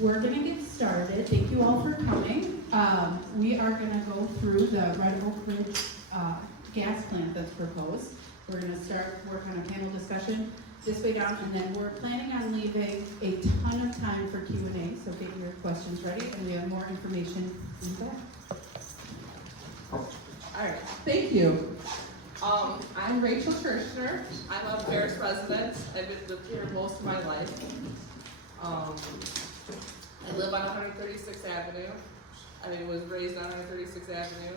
we're going to get started. Thank you all for coming. We are going to go through the Red Oak Ridge gas plant that's proposed. We're going to start work on a panel discussion this way down, and then we're planning on leaving a ton of time for Q&A, so get your questions ready, and we have more information in the back. All right, thank you. I'm Rachel Kirshner. I'm a Paris resident. I've lived here most of my life. I live on 136th Avenue. I was raised on 136th Avenue.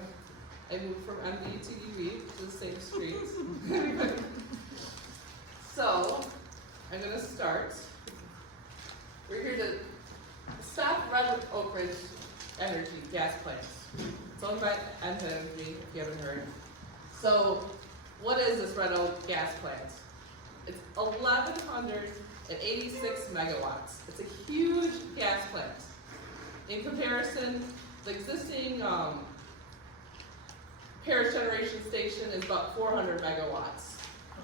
I moved from MD to UV to the same street. So, I'm going to start. We're here to stop Red Oak Ridge Energy gas plants. It's owned by Invenergy, if you haven't heard. So, what is this Red Oak gas plant? It's 1,186 megawatts. It's a huge gas plant. In comparison, the existing Paris generation station is about 400 megawatts.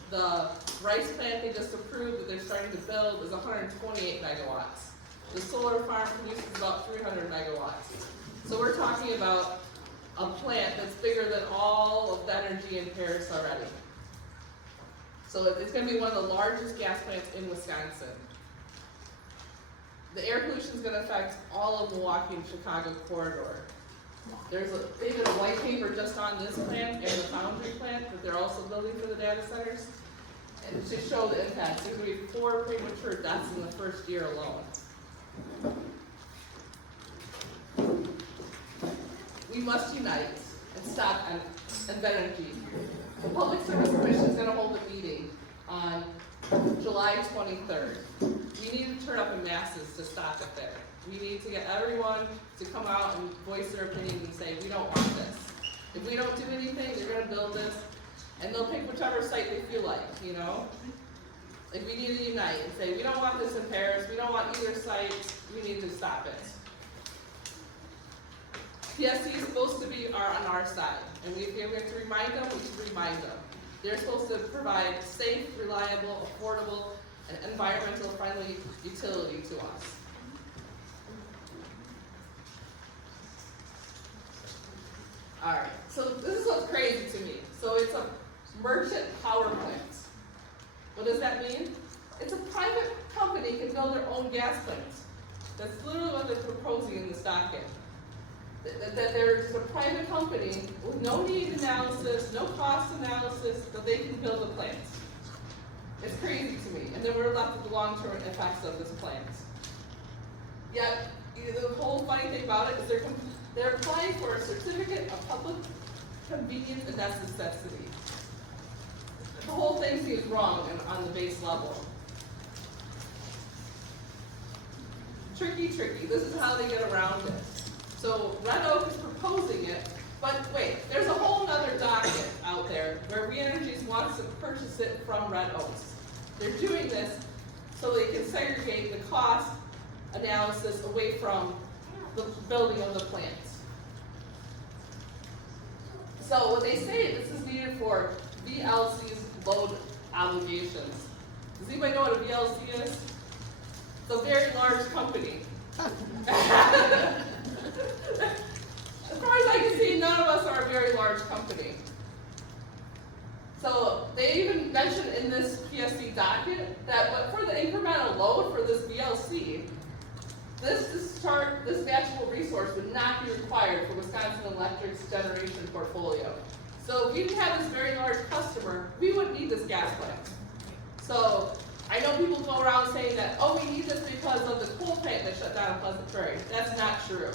The rice plant they just approved that they're starting to build is 128 megawatts. The solar farm produces about 300 megawatts. So we're talking about a plant that's bigger than all of the energy in Paris already. So it's going to be one of the largest gas plants in Wisconsin. The air pollution is going to affect all of Milwaukee and Chicago corridor. They did a white paper just on this plant and the Foundry plant that they're also building for the data centers. And to show the impact, there's going to be 4 premature deaths in the first year alone. We must unite and stop Invenergy. The Public Service Commission is going to hold a meeting on July 23rd. We need to turn up in masses to stop it there. We need to get everyone to come out and voice their opinion and say, we don't want this. If we don't do anything, they're going to build this, and they'll pick whichever site they feel like, you know? Like, we need to unite and say, we don't want this in Paris, we don't want either site, we need to stop it. PSC is supposed to be on our side, and if we have to remind them, we should remind them. They're supposed to provide safe, reliable, affordable, and environmental friendly utility to us. Alright, so this is what's crazy to me. So it's a merchant power plant. What does that mean? It's a private company can build their own gas plants. That's literally what they're proposing in this document. That there's a private company with no need analysis, no cost analysis, that they can build a plant. It's crazy to me. And then we're left with the long-term effects of this plant. Yet, the whole funny thing about it is they're applying for a certificate of public convenience and necessity. The whole thing seems wrong on the base level. Tricky. This is how they get around it. So Red Oak is proposing it, but wait, there's a whole other docket out there where Invenergy wants to purchase it from Red Oaks. They're doing this so they can segregate the cost analysis away from the building of the plant. So what they say, this is needed for VLC's load obligations. Does anybody know what a VLC is? It's a very large company. As far as I can see, none of us are a very large company. So they even mentioned in this PSC docket that for the incremental load for this VLC, this natural resource would not be required for Wisconsin Electric's generation portfolio. So if we didn't have this very large customer, we wouldn't need this gas plant. So I know people go around saying that, oh, we need this because of the coal plant that shut down in Pleasant Prairie. That's not true.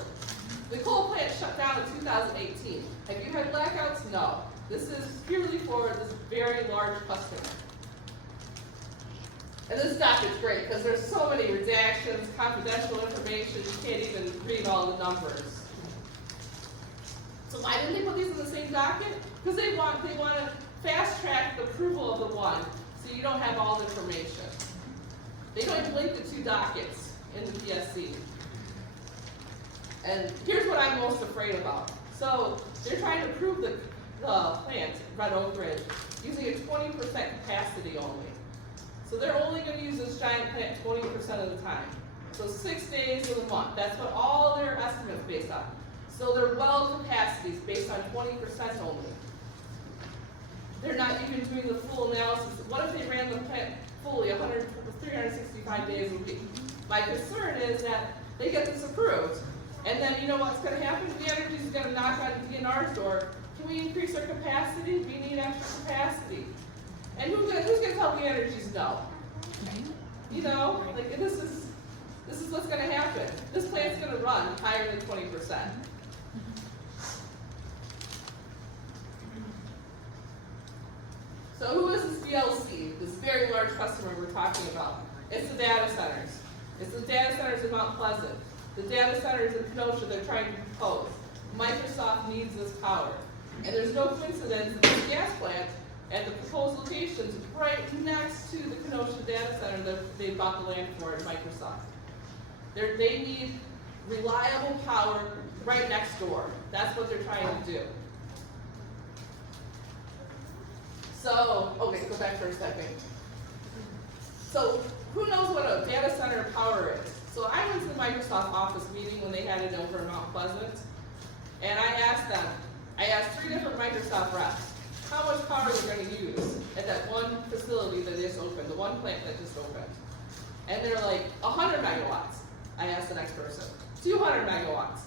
The coal plant shut down in 2018. Have you had blackouts? No. This is purely for this very large customer. And this docket's great because there's so many redactions, confidential information, you can't even read all the numbers. So why didn't they put these in the same docket? Because they want to fast track the approval of the one so you don't have all the information. They don't even link the 2 dockets in the PSC. And here's what I'm most afraid about. So they're trying to approve the plant, Red Oak Ridge, using a 20% capacity only. So they're only going to use this giant plant 20% of the time. So 6 days of the month. That's what all their estimates based on. So their well capacities based on 20% only. They're not even doing the full analysis. What if they ran the plant fully 365 days a week? My concern is that they get this approved, and then you know what's going to happen? Invenergy is going to knock on DNR's door. Can we increase our capacity? We need extra capacity. And who's going to tell Invenergy's no? You know, like this is what's going to happen. This plant's going to run higher than 20%. So who is this VLC, this very large customer we're talking about? It's the data centers. It's the data centers in Mount Pleasant. The data centers in Kenosha they're trying to propose. Microsoft needs this power. And there's no coincidence that this gas plant at the proposed locations right next to the Kenosha data center that they bought the land for at Microsoft. They need reliable power right next door. That's what they're trying to do. So, okay, go back for a second. So, who knows what a data center power is? So I went to the Microsoft office meeting when they had it over in Mount Pleasant, and I asked 3 different Microsoft reps, how much power they're going to use at that one facility that just opened, the one plant that just opened. And they're like, 100 megawatts. I asked the next person, 200 megawatts.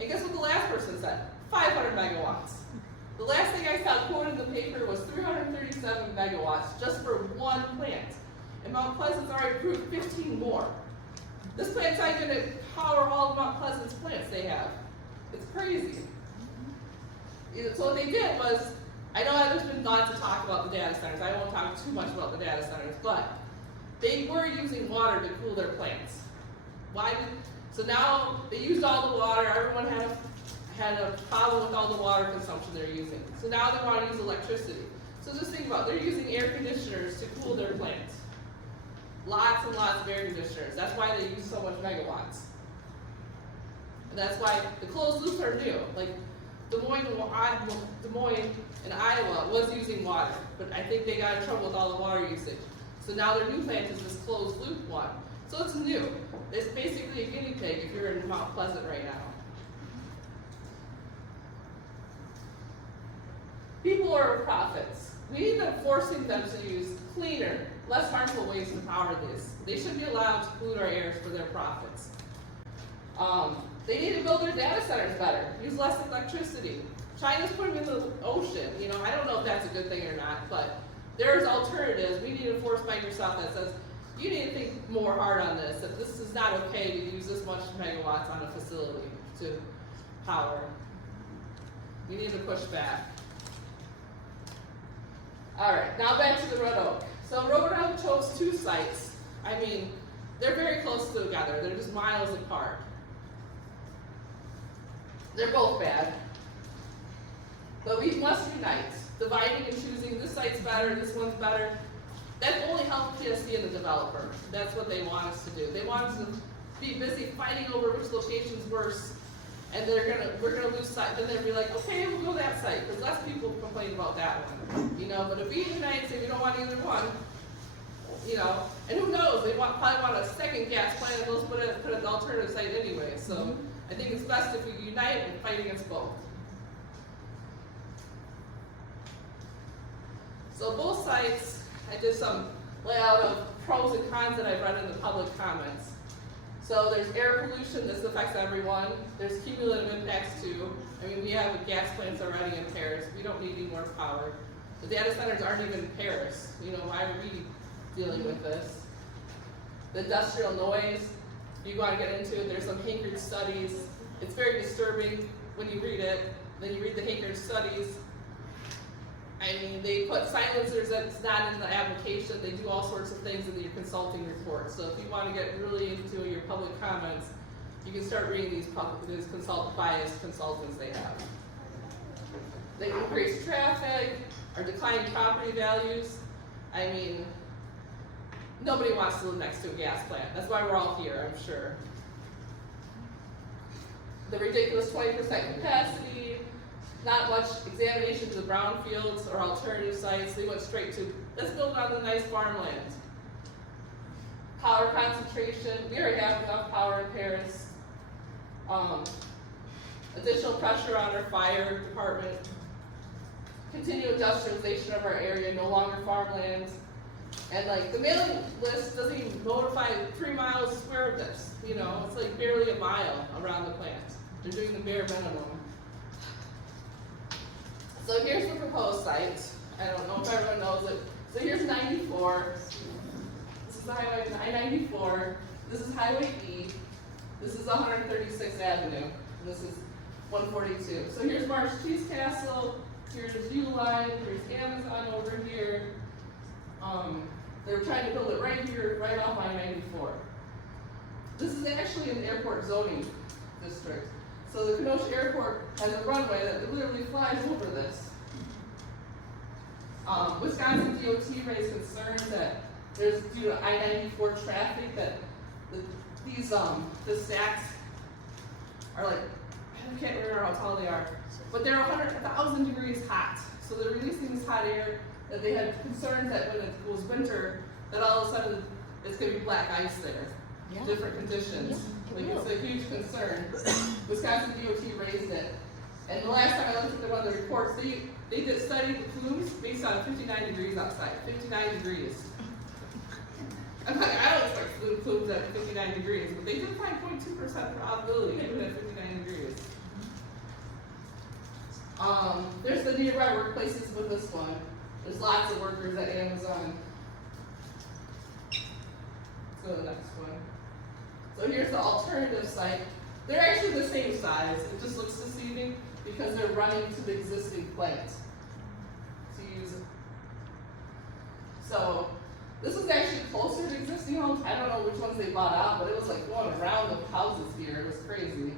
And guess what the last person said? 500 megawatts. The last thing I saw quoted in the paper was 337 megawatts just for one plant. And Mount Pleasant's already approved 15 more. This plant's not going to power all of Mount Pleasant's plants they have. It's crazy. So what they did was, I know there's been lots of talk about the data centers. I won't talk too much about the data centers, but they were using water to cool their plants. So now they used all the water. Everyone had a problem with all the water consumption they're using. So now they want to use electricity. So just think about it. They're using air conditioners to cool their plants. Lots and lots of air conditioners. That's why they use so much megawatts. And that's why the closed loops are new. Like Des Moines in Iowa was using water, but I think they got in trouble with all the water usage. So now their new plant is this closed loop one. So it's new. It's basically a guinea pig if you're in Mount Pleasant right now. People are profits. We need them forcing them to use cleaner, less harmful ways to power this. They should be allowed to pollute our air for their profits. They need to build their data centers better, use less electricity. China's putting them in the ocean. You know, I don't know if that's a good thing or not, but there's alternatives. We need to force Microsoft that says, you need to think more hard on this, that this is not okay to use this much megawatts on a facility to power. We need to push back. All right, now back to the Red Oak. So Red Oak chose 2 sites. I mean, they're very close together. They're just miles apart. They're both bad. But we must unite. Dividing and choosing, this site's better, this one's better. That only helps PSC and the developer. That's what they want us to do. They want us to be busy fighting over which location's worse, and we're gonna lose sight. Then they'll be like, okay, we'll go that site, because less people complain about that one. You know, but if we unite and say we don't want either one, you know, and who knows, they probably want a second gas plant, and they'll put an alternative site anyway. So I think it's best if we unite and fight against both. So both sites, I did some layout of pros and cons that I've read in the public comments. So there's air pollution, this affects everyone. There's cumulative impacts too. I mean, we have gas plants already in Paris. We don't need any more power. The data centers aren't even in Paris. You know, why are we dealing with this? The industrial noise, you want to get into it, there's some Hankered studies. It's very disturbing when you read it. Then you read the Hankered studies. I mean, they put silencers that's not in the application. They do all sorts of things in your consulting report. So if you want to get really into your public comments, you can start reading these biased consultants they have. They increase traffic or declining property values. I mean, nobody wants to live next to a gas plant. That's why we're all here, I'm sure. The ridiculous 20% capacity. Not much examination to the brownfields or alternative sites. They went straight to, let's build on the nice farmland. Power concentration, we already have enough power in Paris. Additional pressure on our fire department. Continued industrialization of our area, no longer farmlands. And like the mailing list doesn't even notify 3 miles square of this. You know, it's like barely a mile around the plant. They're doing the bare minimum. So here's the proposed site. I don't know if everyone knows it. So here's 94. This is the highway 94. This is Highway E. This is 136th Avenue. And this is 142. So here's Marsh Cheese Castle. Here's Uline. Here's Amazon over here. They're trying to build it right here, right off I-94. This is actually an airport zoning district. So the Kenosha Airport has a runway that literally flies over this. Wisconsin DOT raised concerns that there's, due to I-94 traffic, that the stacks are like, I can't remember how tall they are, but they're 1,000 degrees hot. So they're releasing this hot air that they had concerns that when it was winter, that all of a sudden it's going to be black ice there. Yeah. Different conditions. Yeah, like it's a huge concern. Wisconsin DOT raised it. And the last time I looked at one of the reports, they did study the plumes based on 59 degrees outside. 59 degrees. I'm like, I don't expect plumes at 59 degrees, but they did find 0.2% probability even at 59 degrees. There's the nearby workplaces with this one. There's lots of workers at Amazon. Let's go to the next one. So here's the alternative site. They're actually the same size. It just looks deceiving because they're running to the existing plant. So this is actually closer to existing homes. I don't know which ones they bought out, but it was like going around the houses here. It was crazy.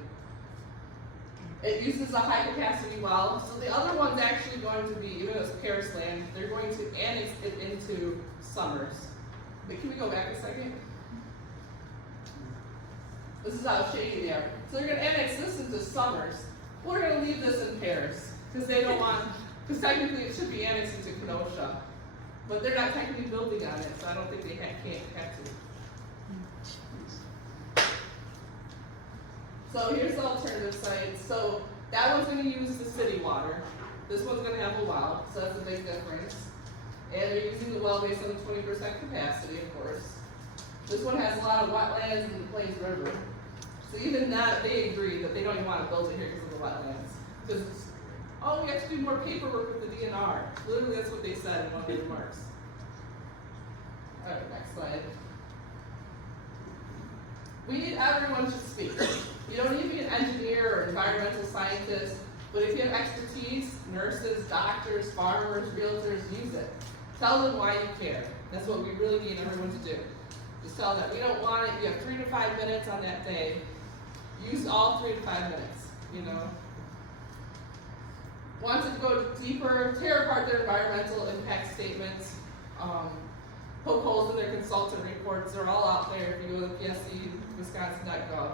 It uses a high capacity well. So the other one's actually going to be, even though it's Paris land, they're going to annex it into Summers. But can we go back a second? This is how shady they are. So they're going to annex this into Summers. We're going to leave this in Paris because they don't want, because technically it should be annexed into Kenosha. But they're not technically building on it, so I don't think they can't have to. So here's the alternative site. So that one's going to use the city water. This one's going to have a well, so that's a big difference. And they're using the well based on the 20% capacity, of course. This one has a lot of wetlands in the Plains River. So even that, they agree that they don't even want to build it here because of the wetlands. Because, oh, we have to do more paperwork with the DNR. Literally, that's what they said in one of their remarks. All right, next slide. We need everyone to speak. You don't need to be an engineer or environmental scientist, but if you have expertise, nurses, doctors, farmers, realtors, use it. Tell them why you care. That's what we really need everyone to do. Just tell them we don't want it. You have 3 to 5 minutes on that day. Use all 3 to 5 minutes, you know. Want to go deeper, tear apart their environmental impact statements, poke holes in their consultant reports. They're all out there if you go to pscwisconsin.gov.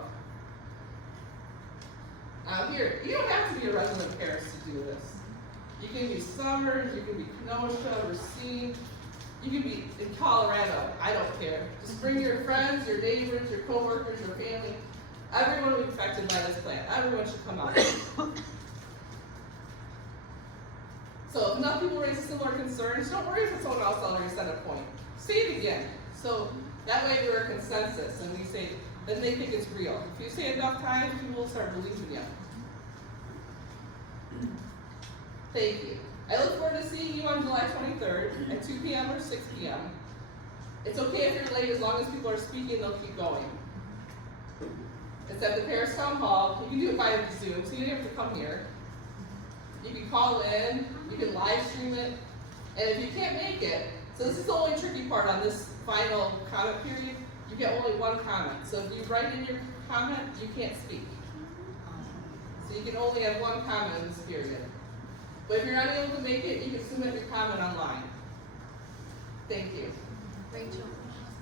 Now here, you don't have to be a resident of Paris to do this. You can be Summers, you can be Kenosha, Racine, you can be in Colorado, I don't care. Just bring your friends, your neighbors, your coworkers, your family. Everyone will be affected by this plant. Everyone should come out. So if enough people raise similar concerns, don't worry if someone else already said a point. Say it again. So that way we're a consensus and we say, then they think it's real. If you say it enough times, people will start believing you. Thank you. I look forward to seeing you on July 23rd at 2 p.m. or 6 p.m. It's okay if you're late, as long as people are speaking, they'll keep going. It's at the Paris Town Hall. You can do it via Zoom, so you don't have to come here. You can call in, you can live stream it, and if you can't make it, so this is the only tricky part on this final comment period, you get only one comment. So if you write in your comment, you can't speak. So you can only have one comment in this period. But if you're unable to make it, you can submit your comment online. Thank you. Rachel,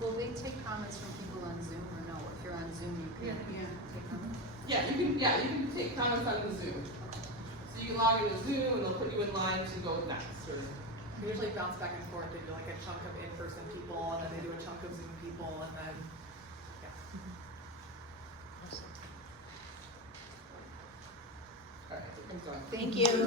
will they take comments from people on Zoom or no? If you're on Zoom, you can take comments? Yeah, you can take comments on the Zoom. So you can log into Zoom and they'll put you in line to go next. Or They usually bounce back and forth. They do like a chunk of in-person people, and then they do a chunk of Zoom people, and then, yeah. All right, I'm done. Thank you.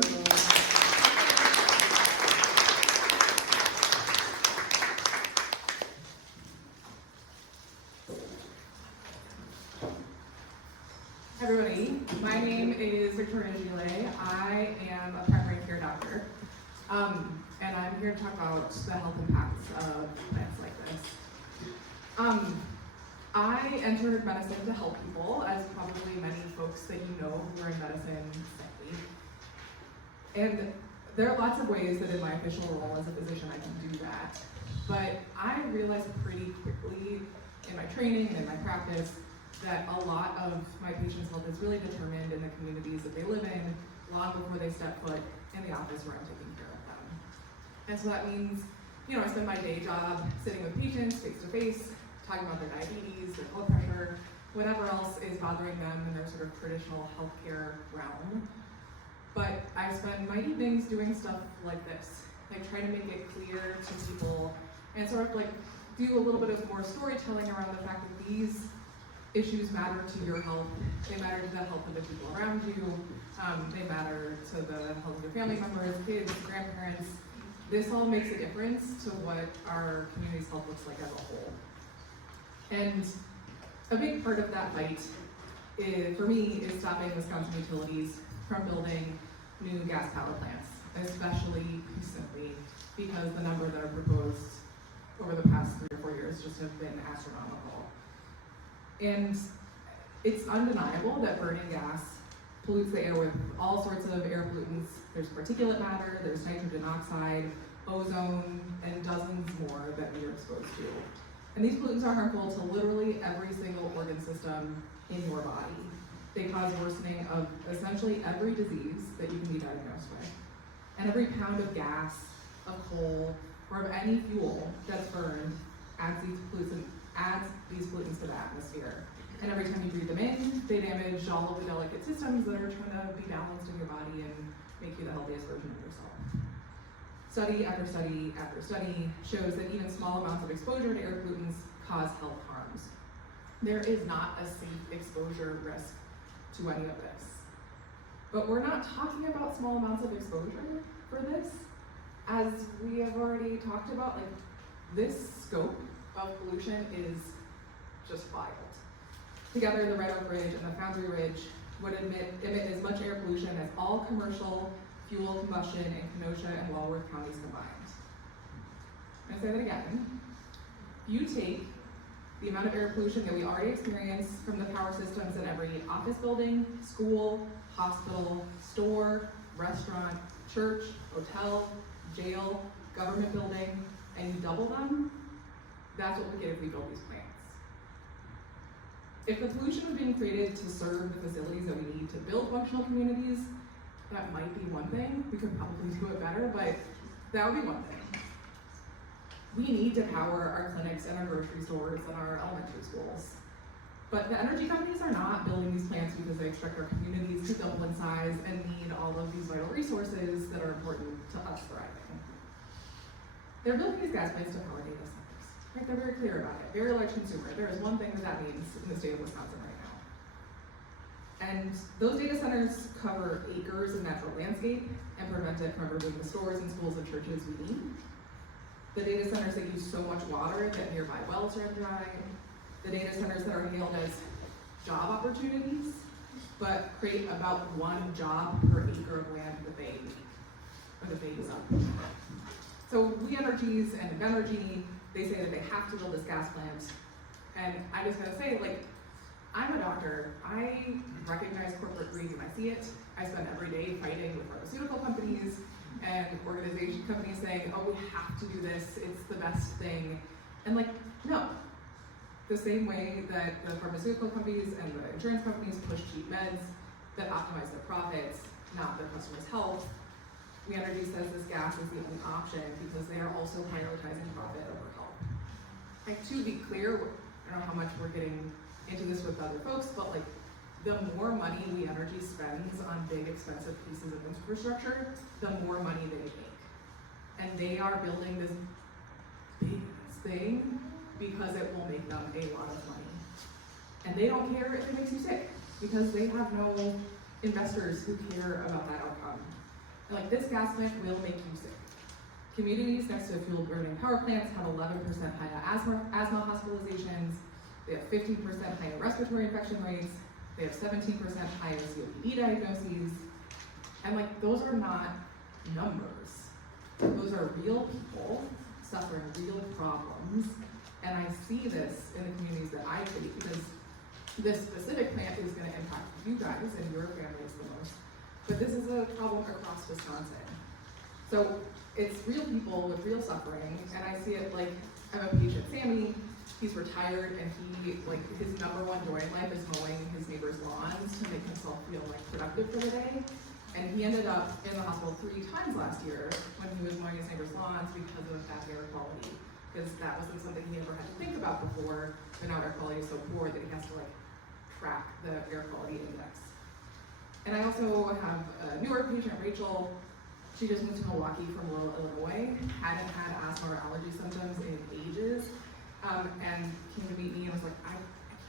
Hi everybody, my name is Victoria Gile. I am a primary care doctor, and I'm here to talk about the health impacts of plants like this. I entered medicine to help people, as probably many folks that you know who are in medicine say. And there are lots of ways that in my official role as a physician I can do that, but I realized pretty quickly in my training and in my practice that a lot of my patients' health is really determined in the communities that they live in long before they step foot in the office where I'm taking care of them. And so that means, I spend my day job sitting with patients face to face, talking about their diabetes, their blood pressure, whatever else is bothering them in their sort of traditional healthcare realm. But I spend my evenings doing stuff like this, like trying to make it clear to people and sort of like do a little bit of more storytelling around the fact that these issues matter to your health, they matter to the health of the people around you, they matter to the health of your family members, kids, grandparents. This all makes a difference to what our community's health looks like as a whole. And a big part of that fight for me is stopping Wisconsin utilities from building new gas power plants, especially recently, because the number that are proposed over the past 3 or 4 years just have been astronomical. And it's undeniable that burning gas pollutes the air with all sorts of air pollutants. There's particulate matter, there's nitrogen oxide, ozone, and dozens more that we are exposed to. And these pollutants are harmful to literally every single organ system in your body. They cause worsening of essentially every disease that you can be diagnosed with. And every pound of gas, of coal, or of any fuel that's burned adds these pollutants to the atmosphere. And every time you breathe them in, they damage all of the delicate systems that are trying to be balanced in your body and make you the healthiest version of yourself. Study after study after study shows that even small amounts of exposure to air pollutants cause health harms. There is not a safe exposure risk to any of this. But we're not talking about small amounts of exposure for this. As we have already talked about, like, this scope of pollution is just wild. Together, the Red Oak Ridge and the Foundry Ridge would emit as much air pollution as all commercial fuel combustion in Kenosha and Walworth counties combined. I'm gonna say that again. If you take the amount of air pollution that we already experience from the power systems in every office building, school, hospital, store, restaurant, church, hotel, jail, government building, and you double them, that's what we get if we build these plants. If the pollution was being created to serve the facilities that we need to build functional communities, that might be one thing. We could probably do it better, but that would be one thing. We need to power our clinics and our grocery stores and our elementary schools. But the energy companies are not building these plants because they expect our communities to double in size and need all of these vital resources that are important to us thriving. They're building these gas plants to power data centers. Right? They're very clear about it. Very large consumer. There is one thing that means in the state of Wisconsin right now. And those data centers cover acres of natural landscape and prevent it from removing the stores and schools and churches we need. The data centers that use so much water that nearby wells run dry. The data centers that are hailed as job opportunities, but create about 1 job per acre of land that they make, or that they use up. So We Energies and Invenergy, they say that they have to build this gas plant. And I just gotta say, like, I'm a doctor. I recognize corporate greed when I see it. I spend every day fighting with pharmaceutical companies and organization companies saying, oh, we have to do this, it's the best thing. And like, no. The same way that the pharmaceutical companies and the insurance companies push cheap meds that optimize their profits, not their customers' health, We Energy says this gas is the only option because they are also prioritizing profit over health. And to be clear, I don't know how much we're getting into this with other folks, but like, the more money We Energy spends on big, expensive pieces of infrastructure, the more money they make. and they are building this big thing because it will make them a lot of money. And they don't care if it makes you sick, because they have no investors who care about that outcome. And like, this gas plant will make you sick. Communities next to fuel burning power plants have 11% higher asthma hospitalizations, they have 15% higher respiratory infection rates, they have 17% higher COPD diagnoses, and like, those are not numbers. Those are real people suffering real problems, and I see this in the communities that I treat, because this specific plant is going to impact you guys and your families the most, but this is a problem across Wisconsin. So it's real people with real suffering, and I see it like, I have a patient, Sammy, he's retired, and he, like, his number one joy in life is mowing his neighbor's lawns to make himself feel like productive for the day. And he ended up in the hospital 3 times last year when he was mowing his neighbor's lawns because of bad air quality. Because that wasn't something he ever had to think about before, but now air quality is so poor that he has to like track the air quality index. And I also have a newer patient, Rachel. She just moved to Milwaukee from Lowell, Illinois, hadn't had asthma or allergy symptoms in ages, and came to meet me and was like, I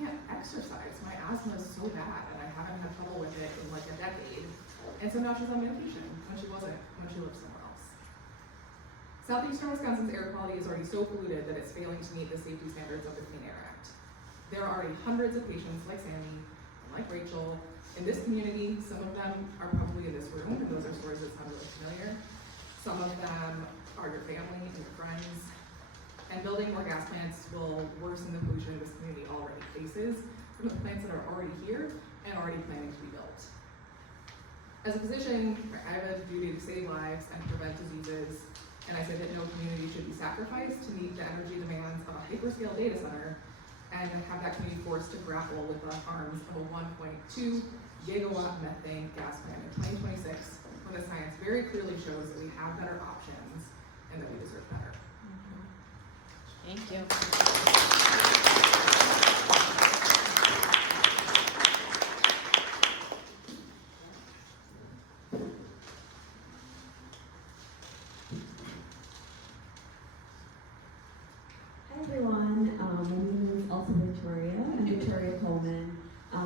can't exercise. My asthma is so bad, and I haven't had trouble with it in like a decade. And so now she's on medication when she wasn't, when she lived somewhere else. Southeastern Wisconsin's air quality is already so polluted that it's failing to meet the safety standards of the Clean Air Act. There are already hundreds of patients like Sammy and like Rachel in this community. Some of them are probably in this room, and those are stories that sound really familiar. Some of them are your family and your friends. And building more gas plants will worsen the pollution this community already faces from the plants that are already here and already planning to be built. As a physician, I have a duty to save lives and prevent diseases, and I say that no community should be sacrificed to meet the energy demands of a hyperscale data center and have that community forced to grapple with the harms of a 1.2 gigawatt methane gas plant in 2026, when the science very clearly shows that we have better options and that we deserve better. Thank you. Hi everyone, my name is also Victoria. I'm Victoria Coleman. I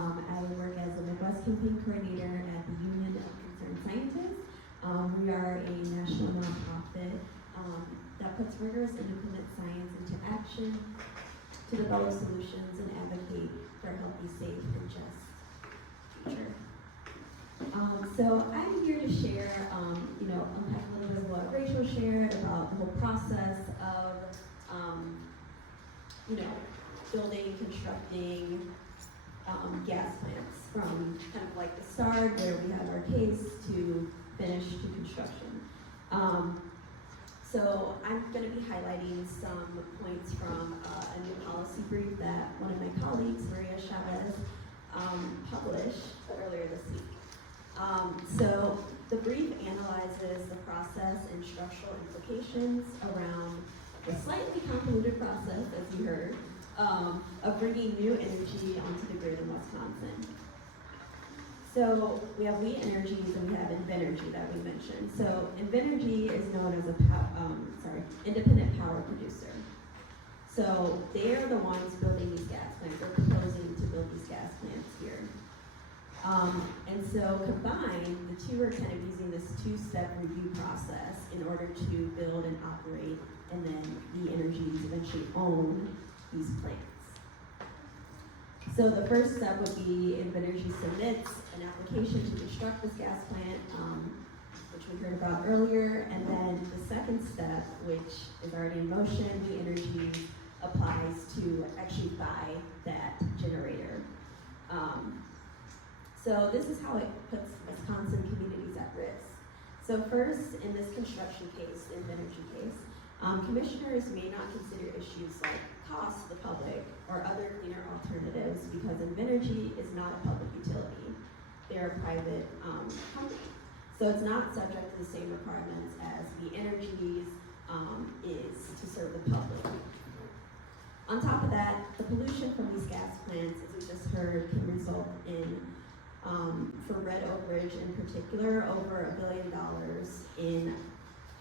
work as a Midwest Campaign Coordinator at the Union of Concerned Scientists. We are a national nonprofit that puts rigorous independent science into action to develop solutions and advocate for a healthy, safe, and just future. So I'm here to share, unpack a little bit of what Rachel shared about the whole process of building, constructing gas plants from kind of like the start where we have our case to finish to construction. So I'm going to be highlighting some points from a new policy brief that one of my colleagues, Maria Chavez, published earlier this week. So the brief analyzes the process and structural implications around the slightly convoluted process, as you heard, of bringing new energy onto the grid in Wisconsin. So we have We Energies and we have Invenergy that we mentioned. So Invenergy is known as a independent power producer. So they are the ones building these gas plants. They're proposing to build these gas plants here. And so combined, the two are kind of using this two-step review process in order to build and operate, and then the Energies eventually own these plants. So the first step would be Invenergy submits an application to construct this gas plant, which we heard about earlier, and then the second step, which is already in motion, the Energy applies to actually buy that generator. So this is how it puts Wisconsin communities at risk. So first, in this construction case, the Invenergy case, commissioners may not consider issues like cost to the public or other cleaner alternatives because Invenergy is not a public utility. They're a private company. So it's not subject to the same requirements as the Energies is to serve the public. On top of that, the pollution from these gas plants, as we just heard, can result in, for Red Oak Ridge in particular, over $1 billion in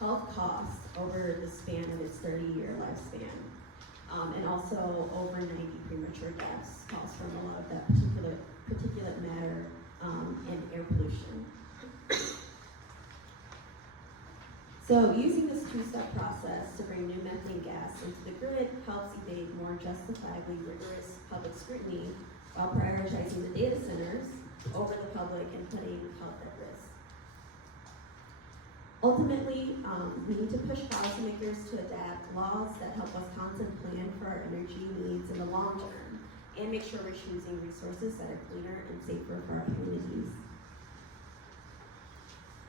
health costs over the span of its 30-year lifespan. And also over 90 premature deaths caused from a lot of that particulate matter and air pollution. So using this two-step process to bring new methane gas into the grid helps evade more justifiably rigorous public scrutiny while prioritizing the data centers over the public and putting health at risk. Ultimately, we need to push policymakers to adapt laws that help Wisconsin plan for our energy needs in the long term and make sure we're choosing resources that are cleaner and safer for our communities.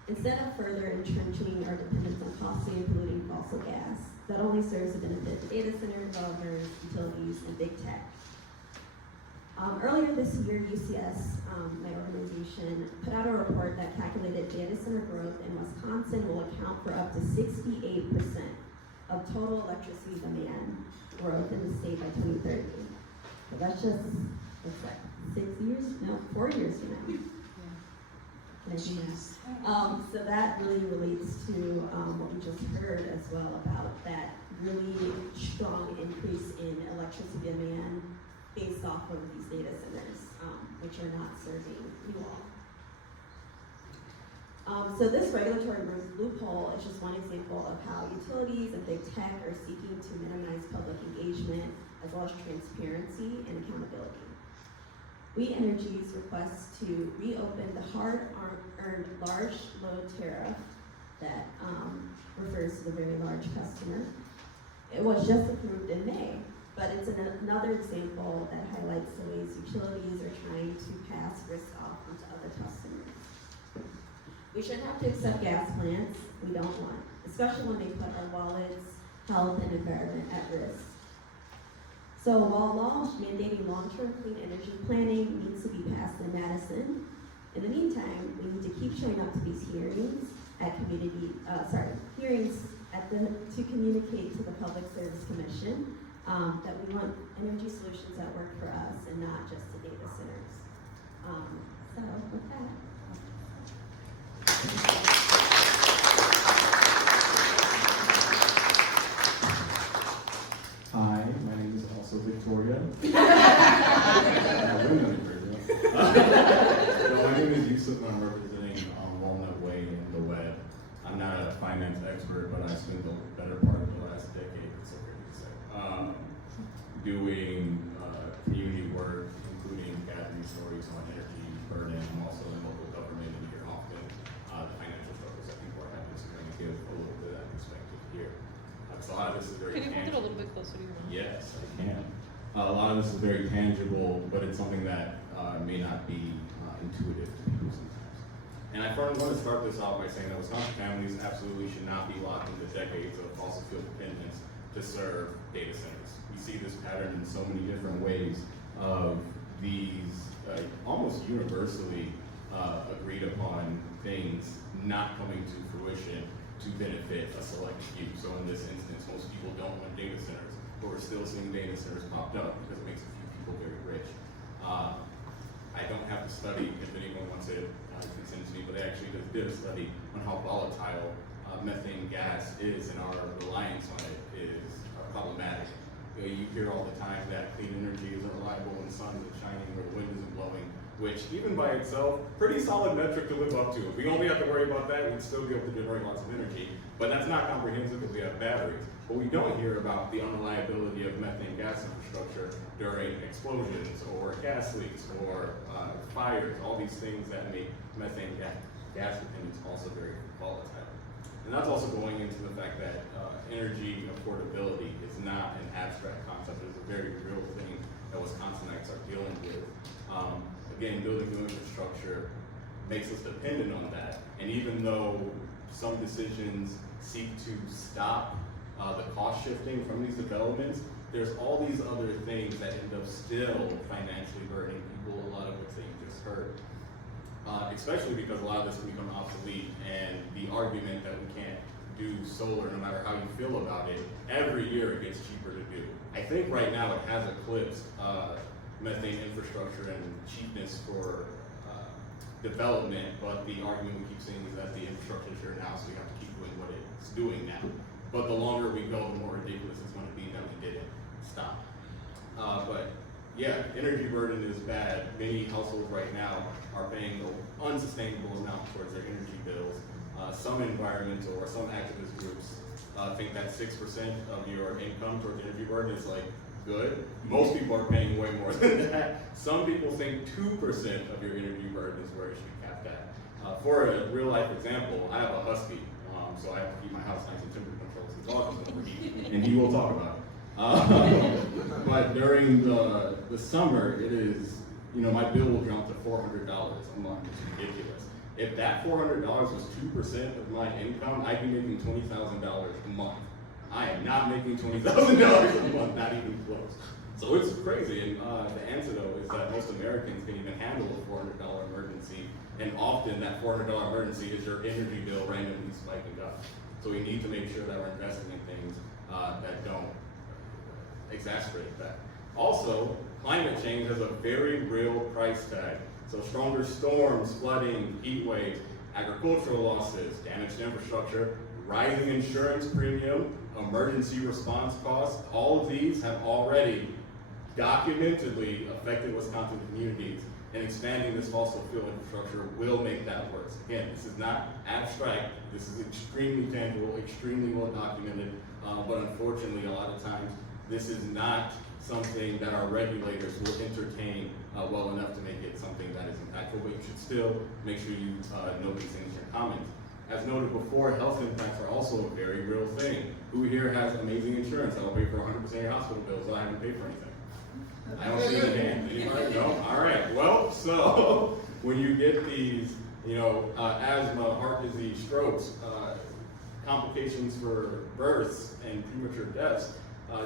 Instead of further entrenching our dependence on costly and polluting fossil gas, that only serves to benefit the data center developers, utilities, and big tech. Earlier this year, UCS, my organization, put out a report that calculated data center growth in Wisconsin will account for up to 68% of total electricity demand growth in the state by 2030. So that's just, what's that, 4 years from now. Yes. So that really relates to what we just heard as well about that really strong increase in electricity demand based off of these data centers, which are not serving you all. So this regulatory loophole is just one example of how utilities and big tech are seeking to minimize public engagement as well as transparency and accountability. We Energy's request to reopen the hard-earned large load tariff that refers to the very large customer. It was just approved in May, but it's another example that highlights the ways utilities are trying to pass risk off onto other customers. We shouldn't have to accept gas plants we don't want, especially when they put our wallets, health, and environment at risk. So while law mandating long-term clean energy planning needs to be passed in Madison, in the meantime, we need to keep showing up to these hearings at to communicate to the Public Service Commission that we want energy solutions that work for us and not just the data centers. So with that. Hi, my name is also Victoria. My name is Yusuf, and I'm representing Walnut Way and the Web. I'm not a finance expert, but I spent the better part of the last decade, it's so crazy to say, doing community work, including gathering stories on energy burden. I'm also in local government and hear often the financial struggles that people are having, so I'm going to give a little bit of that perspective here. So a lot of this is very Can you hold it a tangible. little bit closer to you? Yes, I can. A lot of this is very tangible, but it's something that may not be intuitive to people sometimes. And I firmly want to start this off by saying that Wisconsin families absolutely should not be locked into decades of fossil fuel dependence to serve data centers. We see this pattern in so many different ways of these almost universally agreed upon things not coming to fruition to benefit a select few. So in this instance, most people don't want data centers, but we're still seeing data centers popped up because it makes a few people very rich. I don't have to study, if anyone wants it, can send it to me, but they actually just did a study on how volatile methane gas is, and our reliance on it is problematic. You hear all the time that clean energy isn't reliable when the sun isn't shining or the wind isn't blowing, which even by itself, pretty solid metric to live up to. If we only have to worry about that, we'd still be able to generate lots of energy. But that's not comprehensive because we have batteries. But we don't hear about the unreliability of methane gas infrastructure during explosions or gas leaks or fires, all these things that make methane gas dependence also very volatile. And that's also going into the fact that energy affordability is not an abstract concept. It's a very real thing that Wisconsinites are dealing with. Again, building new infrastructure makes us dependent on that. And even though some decisions seek to stop the cost shifting from these developments, there's all these other things that end up still financially burdening people, a lot of which that you just heard. Especially because a lot of this will become obsolete, and the argument that we can't do solar no matter how you feel about it, every year it gets cheaper to do. I think right now it has eclipsed methane infrastructure and cheapness for development, but the argument we keep seeing is that the infrastructure is here now, so we have to keep doing what it's doing now. But the longer we go, the more ridiculous it's going to be that we didn't stop. But yeah, energy burden is bad. Many households right now are paying an unsustainable amount towards their energy bills. Some environmental or some activist groups think that 6% of your income towards energy burden is like good. Most people are paying way more than that. Some people think 2% of your energy burden is where it should be capped at. For a real life example, I have a husky, so I have to keep my house nice and temperature controlled so the dog doesn't overheat, and he will talk about it. But during the summer, it is, my bill will jump to $400 a month. It's ridiculous. If that $400 was 2% of my income, I'd be making $20,000 a month. I am not making $20,000 a month, not even close. So it's crazy, and the antidote is that most Americans can even handle a $400 emergency, and often that $400 emergency is your energy bill randomly spiking up. So we need to make sure that we're investing in things that don't exacerbate that. Also, climate change has a very real price tag. So stronger storms, flooding, heat waves, agricultural losses, damaged infrastructure, rising insurance premium, emergency response costs, all of these have already documentedly affected Wisconsin communities, and expanding this fossil fuel infrastructure will make that worse. Again, this is not abstract, this is extremely tangible, extremely well documented, but unfortunately a lot of times this is not something that our regulators will entertain well enough to make it something that is impactful, but you should still make sure you know these things in your comments. As noted before, health impacts are also a very real thing. Who here has amazing insurance that will pay for 100% of your hospital bills, so I haven't paid for anything? I don't see the hand. Anybody? No? All right. Well, so when you get these, asthma, heart disease, strokes, complications for births and premature deaths,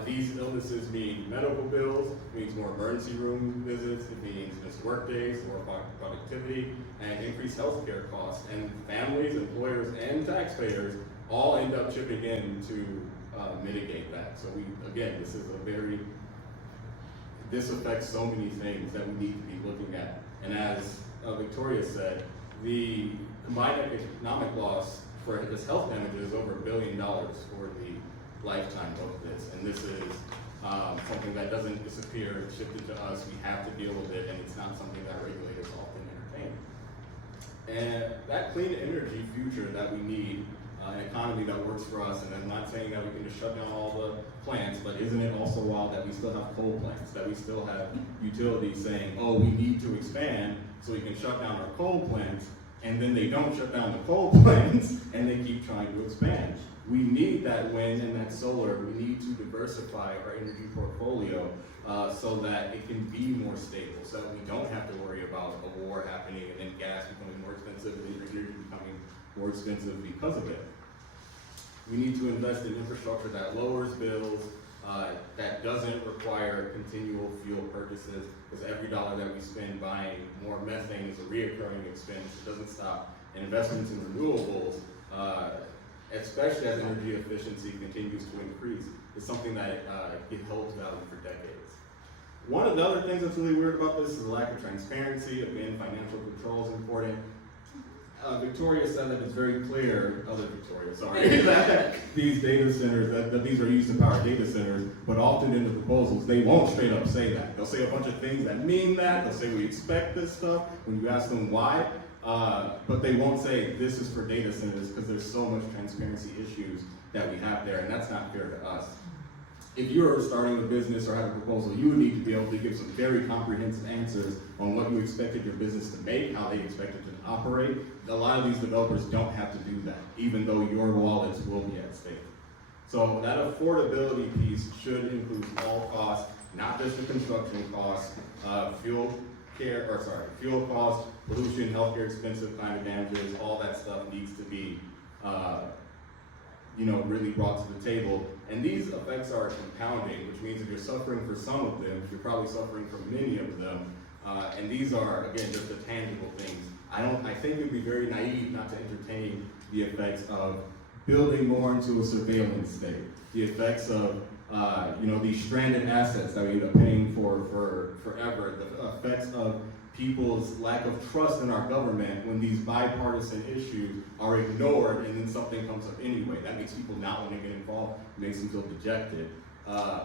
these illnesses mean medical bills, means more emergency room visits, it means missed work days, more productivity, and increased healthcare costs. And families, employers, and taxpayers all end up chipping in to mitigate that. So this affects so many things that we need to be looking at. And as Victoria said, the combined economic loss for this health damage is over $1 billion for the lifetime of this, and this is something that doesn't disappear, it's shifted to us, we have to deal with it, and it's not something that regulators often entertain. And that clean energy future that we need, an economy that works for us, and I'm not saying that we can just shut down all the plants, but isn't it also wild that we still have coal plants, that we still have utilities saying, oh, we need to expand so we can shut down our coal plants, and then they don't shut down the coal plants, and they keep trying to expand. We need that wind and that solar. We need to diversify our energy portfolio so that it can be more stable, so that we don't have to worry about a war happening and then gas becoming more expensive and energy becoming more expensive because of it. We need to invest in infrastructure that lowers bills, that doesn't require continual fuel purchases, because every dollar that we spend buying more methane is a reoccurring expense. It doesn't stop. And investments in renewables, especially as energy efficiency continues to increase, is something that it holds value for decades. One of the other things that's really weird about this is the lack of transparency. Again, financial control is important. Victoria said that it's very clear, that these data centers, that these are used to power data centers, but often in the proposals, they won't straight up say that. They'll say a bunch of things that mean that, they'll say we expect this stuff when you ask them why, but they won't say this is for data centers because there's so much transparency issues that we have there, and that's not fair to us. If you're starting a business or have a proposal, you would need to be able to give some very comprehensive answers on what you expected your business to make, how they expected it to operate. A lot of these developers don't have to do that, even though your wallets will be at stake. So that affordability piece should include all costs, not just the construction costs, fuel costs, pollution, healthcare expensive, climate damages, all that stuff needs to be really brought to the table. And these effects are compounding, which means if you're suffering for some of them, you're probably suffering from many of them. And these are, again, just the tangible things. I think it'd be very naive not to entertain the effects of building more into a surveillance state, the effects of these stranded assets that we end up paying for forever, the effects of people's lack of trust in our government when these bipartisan issues are ignored and then something comes up anyway. That makes people not want to get involved, makes them feel dejected.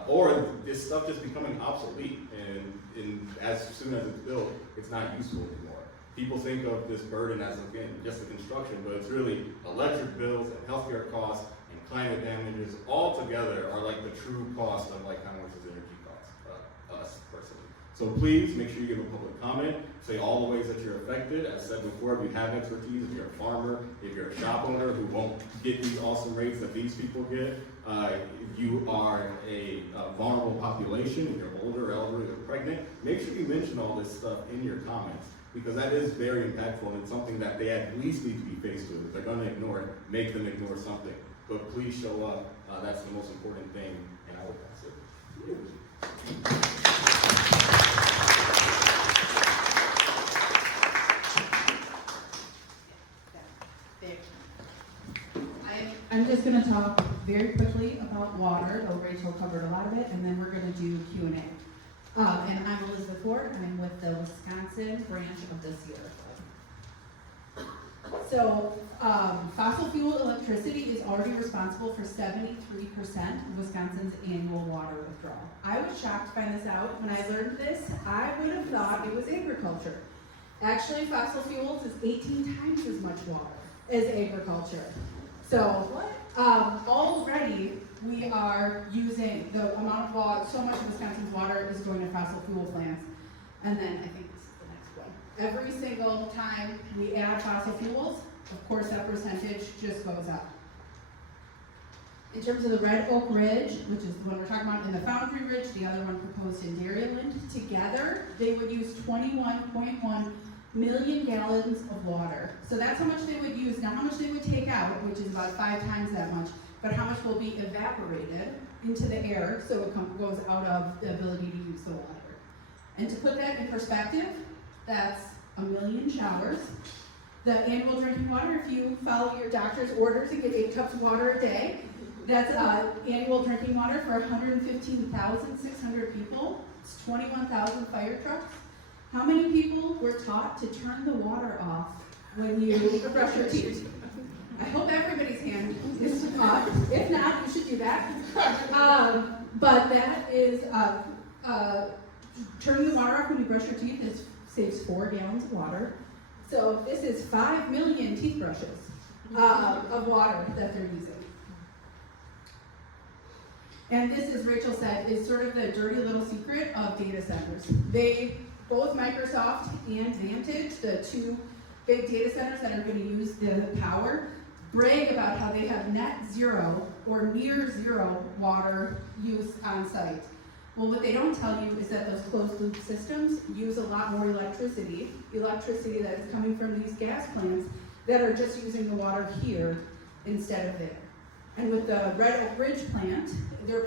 Or this stuff just becoming obsolete, and as soon as it's built, it's not useful anymore. People think of this burden as, again, just the construction, but it's really electric bills and healthcare costs and climate damages all together are like the true cost of like how much this energy costs us personally. So please make sure you give a public comment, say all the ways that you're affected. As said before, if you have expertise, if you're a farmer, if you're a shop owner who won't get these awesome rates that these people get, if you are a vulnerable population, if you're older, elderly, or pregnant, make sure you mention all this stuff in your comments, because that is very impactful and it's something that they at least need to be faced with. If they're going to ignore it, make them ignore something. But please show up. That's the most important thing, and I will pass it. I'm just going to talk very quickly about water, though Rachel covered a lot of it, and then we're going to do Q&A. And I'm Elizabeth Ford. I'm with the Wisconsin branch of the Sierra Club. So, fossil fuel electricity is already responsible for 73% of Wisconsin's annual water withdrawal. I was shocked to find this out. When I learned this, I would have thought it was agriculture. Actually, fossil fuels is 18 times as much water as agriculture. So, already we are using the amount of water, so much of Wisconsin's water is going to fossil fuel plants. And then I think this is the next one. Every single time we add fossil fuels, of course that percentage just goes up. In terms of the Red Oak Ridge, which is the one we're talking about, and the Foundry Ridge, the other one proposed in Darien, together they would use 21.1 million gallons of water. So that's how much they would use, not how much they would take out, which is about 5 times that much, but how much will be evaporated into the air so it goes out of the ability to use the water. And to put that in perspective, that's 1 million showers. The annual drinking water, if you follow your doctor's orders and get 8 cups of water a day, that's annual drinking water for 115,600 people. It's 21,000 fire trucks. How many people were taught to turn the water off when you brush your teeth? I hope everybody's hand is up. If not, you should do that. But that is, turning the water off when you brush your teeth saves 4 gallons of water. So this is 5 million teeth brushes of water that they're using. And this, as Rachel said, is sort of the dirty little secret of data centers. Both Microsoft and Vantage, the 2 big data centers that are going to use the power, brag about how they have net zero or near zero water use on site. Well, what they don't tell you is that those closed loop systems use a lot more electricity that is coming from these gas plants that are just using the water here instead of there. And with the Red Oak Ridge plant, the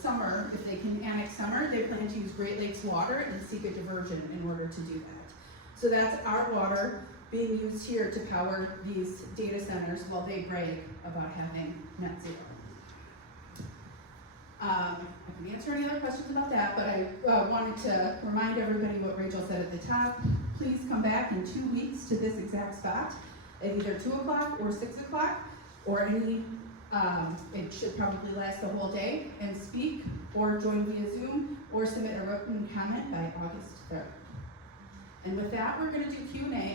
summer, if they can annex summer, they plan to use Great Lakes water and seek a diversion in order to do that. So that's our water being used here to power these data centers while they brag about having net zero. I can answer any other questions about that, but I wanted to remind everybody what Rachel said at the top. Please come back in 2 weeks to this exact spot at either 2 o'clock or 6 o'clock, or it should probably last the whole day, and speak or join via Zoom or submit a written comment by August 3rd. And with that, we're going to do Q&A.